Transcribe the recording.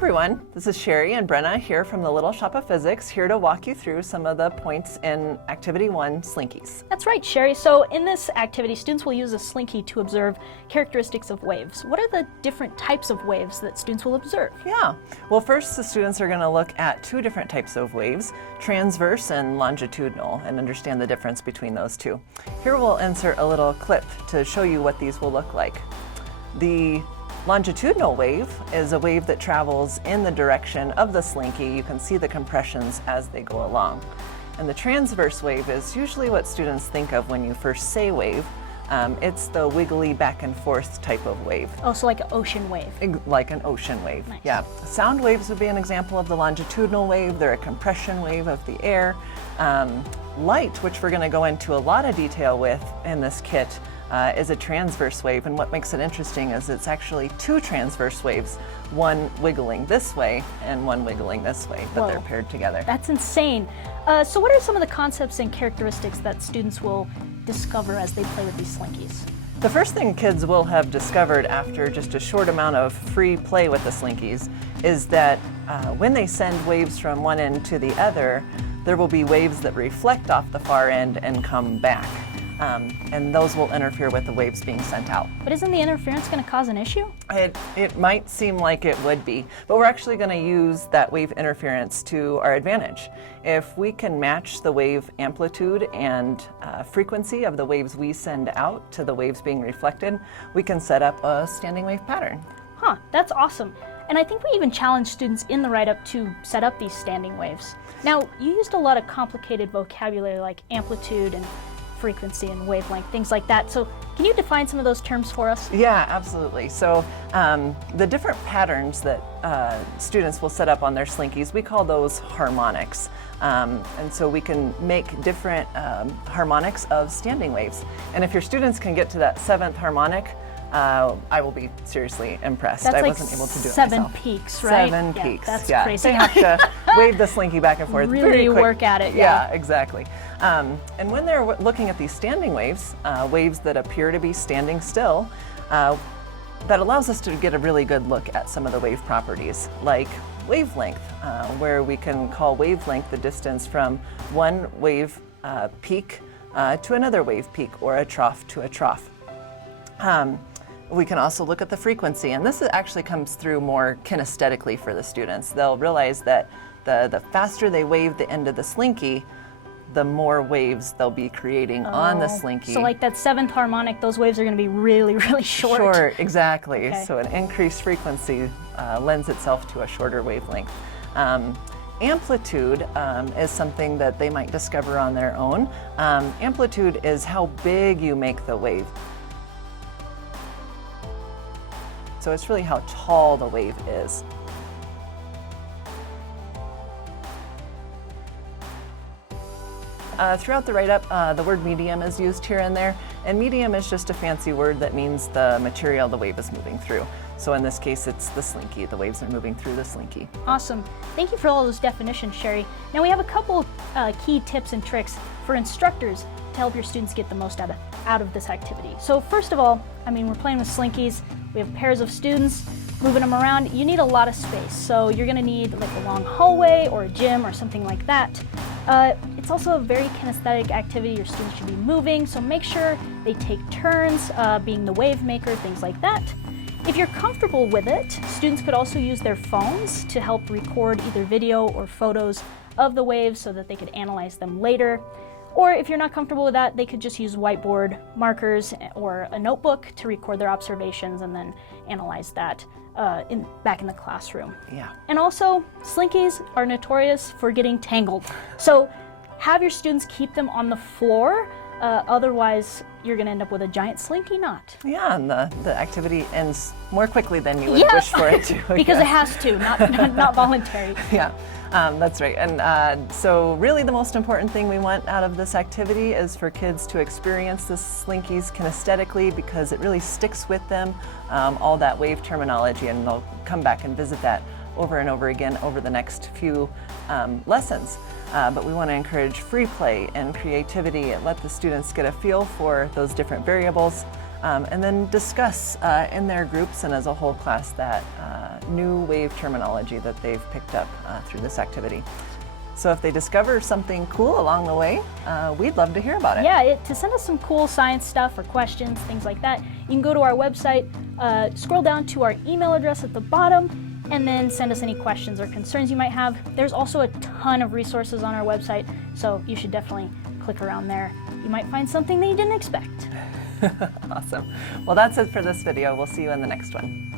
everyone, this is Sherry and Brenna here from the Little Shop of Physics, here to walk you through some of the points in Activity 1, Slinkies. That's right, Sherry. So in this activity, students will use a Slinky to observe characteristics of waves. What are the different types of waves that students will observe? Yeah, well first the students are going to look at two different types of waves, transverse and longitudinal, and understand the difference between those two. Here we'll insert a little clip to show you what these will look like. The longitudinal wave is a wave that travels in the direction of the Slinky. You can see the compressions as they go along. And the transverse wave is usually what students think of when you first say wave. It's the wiggly back and forth type of wave. Oh, so like an ocean wave. Like an ocean wave, Nice. Yeah. Sound waves would be an example of the longitudinal wave. They're a compression wave of the air. Light, which we're going to go into a lot of detail with in this kit, is a transverse wave, and what makes it interesting is it's actually two transverse waves, one wiggling this way and one wiggling this way, but they're paired together. That's insane. So what are some of the concepts and characteristics that students will discover as they play with these Slinkies? The first thing kids will have discovered after just a short amount of free play with the Slinkies is that when they send waves from one end to the other, there will be waves that reflect off the far end and come back. And those will interfere with the waves being sent out. But isn't the interference going to cause an issue? It might seem like it would be, but we're actually going to use that wave interference to our advantage. If we can match the wave amplitude and frequency of the waves we send out to the waves being reflected, we can set up a standing wave pattern. Huh, that's awesome. And I think we even challenged students in the write-up to set up these standing waves. Now, you used a lot of complicated vocabulary like amplitude and frequency and wavelength, things like that. So can you define some of those terms for us? Yeah, absolutely. So the different patterns that students will set up on their Slinkies, we call those harmonics. And so we can make different harmonics of standing waves. And if your students can get to that seventh harmonic, I will be seriously impressed. That's I like wasn't able to do it seven myself. peaks, right? 7 Yeah, peaks. that's yeah. crazy. They have to wave the Slinky back and forth. Really very quick. work at it, Yeah, yeah. exactly. And when they're looking at these standing waves, waves that appear to be standing still, that allows us to get a really good look at some of the wave properties, like wavelength, where we can call wavelength the distance from one wave peak to another wave peak, or a trough to a trough. We can also look at the frequency, and this actually comes through more kinesthetically for the students. They'll realize that the faster they wave the end of the Slinky, the more waves they'll be creating on the Slinky. So like that seventh harmonic, those waves are going to be really, really short. Short, exactly. Okay. So an increased frequency lends itself to a shorter wavelength. Amplitude is something that they might discover on their own. Amplitude is how big you make the wave. So it's really how tall the wave is. Throughout the write-up, the word medium is used here and there, and medium is just a fancy word that means the material the wave is moving through. So in this case, it's the Slinky. The waves are moving through the Slinky. Awesome. Thank you for all those definitions, Sherry. Now we have a couple key tips and tricks for instructors to help your students get the most out of this activity. So first of all, we're playing with Slinkies. We have pairs of students moving them around. You need a lot of space, so you're going to need like a long hallway or a gym or something like that. It's also a very kinesthetic activity. Your students should be moving, so make sure they take turns being the wave maker, things like that. If you're comfortable with it, students could also use their phones to help record either video or photos of the waves so that they could analyze them later. Or if you're not comfortable with that, they could just use whiteboard markers or a notebook to record their observations and then analyze that back in the classroom. Yeah. And also, Slinkies are notorious for getting tangled. So have your students keep them on the floor, otherwise you're going to end up with a giant Slinky knot. Yeah, and the activity ends more quickly than you would wish for it to. Because yeah. it has to, not voluntary. Yeah, that's right. And so really the most important thing we want out of this activity is for kids to experience the Slinkies kinesthetically, because it really sticks with them, all that wave terminology, and they'll come back and visit that over and over again over the next few lessons. But we want to encourage free play and creativity and let the students get a feel for those different variables. and then discuss in their groups and as a whole class that new wave terminology that they've picked up through this activity. So if they discover something cool along the way, we'd love to hear about it. Yeah, to send us some cool science stuff or questions, things like that, you can go to our website, scroll down to our email address at the bottom, and then send us any questions or concerns you might have. There's also a ton of resources on our website, so you should definitely click around there. You might find something that you didn't expect. Awesome. Well, that's it for this video. We'll see you in the next one.